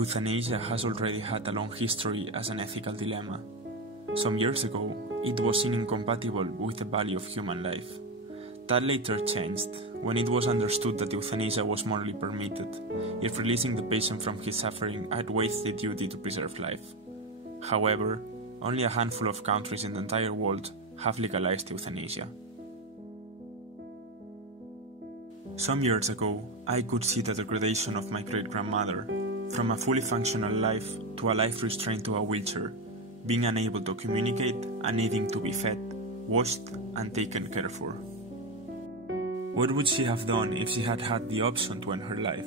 Euthanasia has already had a long history as an ethical dilemma. Some years ago, it was seen incompatible with the value of human life. That later changed, when it was understood that euthanasia was morally permitted, if releasing the patient from his suffering outweighs the duty to preserve life. However, only a handful of countries in the entire world have legalized euthanasia. Some years ago, I could see the degradation of my great-grandmother, from a fully functional life to a life restrained to a wheelchair, being unable to communicate and needing to be fed, washed and taken care for. What would she have done if she had had the option to end her life?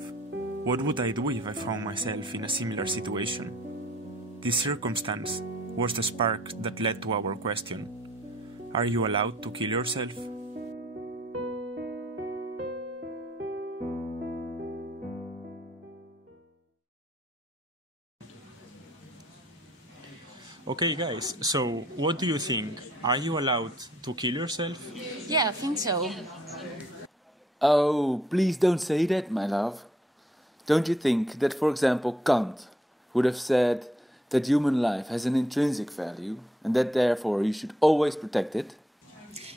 What would I do if I found myself in a similar situation? This circumstance was the spark that led to our question: are you allowed to kill yourself? Okay guys, so what do you think? Are you allowed to kill yourself? Yeah, I think so. Oh, please don't say that, my love. Don't you think that, for example, Kant would have said that human life has an intrinsic value and that therefore you should always protect it?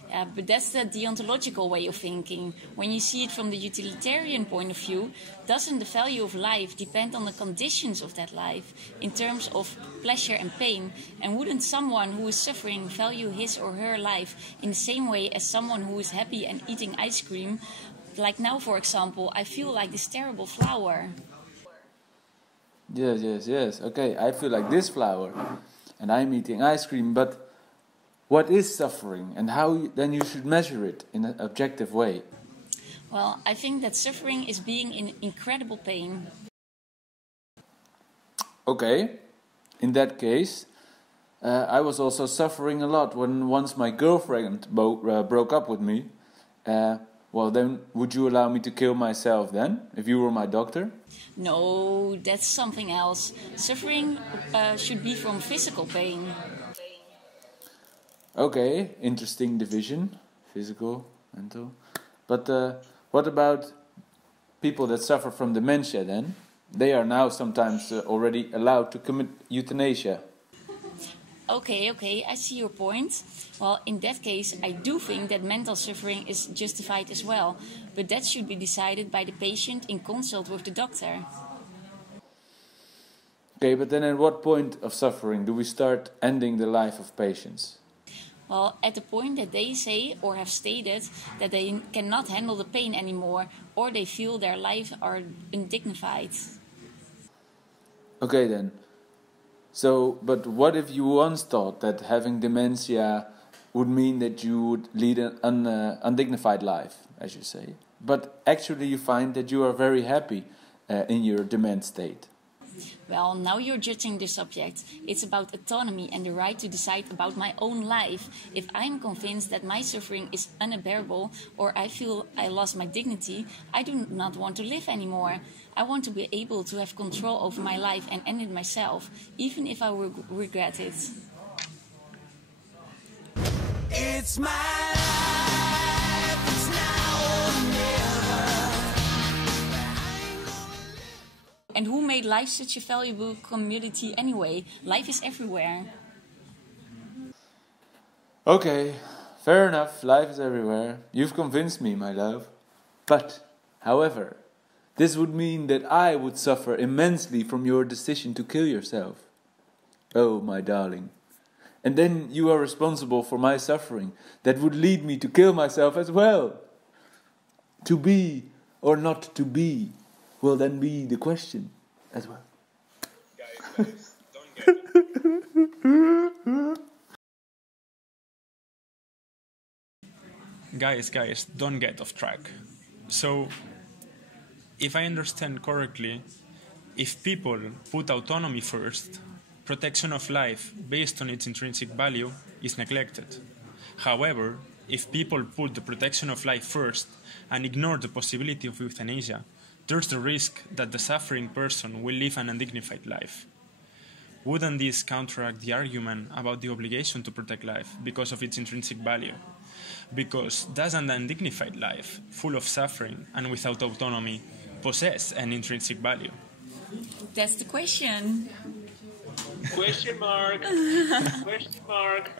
Yeah, but that's the deontological way of thinking. When you see it from the utilitarian point of view, doesn't the value of life depend on the conditions of that life in terms of pleasure and pain? And wouldn't someone who is suffering value his or her life in the same way as someone who is happy and eating ice cream? Like now, for example, I feel like this terrible flower. Yes. Okay, I feel like this flower and I'm eating ice cream, but what is suffering and how then you should measure it in an objective way? Well, I think that suffering is being in incredible pain. Okay, in that case, I was also suffering a lot when once my girlfriend broke up with me. Well, then would you allow me to kill myself then, if you were my doctor? No, that's something else. Suffering should be from physical pain. Okay, interesting division, physical, mental. But what about people that suffer from dementia then? They are now sometimes already allowed to commit euthanasia. Okay, I see your point. Well, in that case, I do think that mental suffering is justified as well, but that should be decided by the patient in consult with the doctor. Okay, but then at what point of suffering do we start ending the life of patients? Well, at the point that they say or have stated that they cannot handle the pain anymore, or they feel their life are undignified. Okay then. So, but what if you once thought that having dementia would mean that you would lead an undignified life, as you say, but actually you find that you are very happy in your dement state? Well, now you're judging the subject. It's about autonomy and the right to decide about my own life. If I'm convinced that my suffering is unbearable or I feel I lost my dignity, I do not want to live anymore. I want to be able to have control over my life and end it myself, even if I regret it. It's my life, it's now or never. And who made life such a valuable commodity anyway? Life is everywhere. Okay, fair enough, life is everywhere. You've convinced me, my love. But, however, this would mean that I would suffer immensely from your decision to kill yourself. Oh, my darling. And then you are responsible for my suffering. That would lead me to kill myself as well. To be or not to be will then be the question as well. Guys, don't get off track. So, if I understand correctly, if people put autonomy first, protection of life based on its intrinsic value is neglected. However, if people put the protection of life first and ignore the possibility of euthanasia, there's the risk that the suffering person will live an undignified life. Wouldn't this counteract the argument about the obligation to protect life because of its intrinsic value? Because does an undignified life, full of suffering and without autonomy, possess an intrinsic value? That's the question. Question mark. Question mark.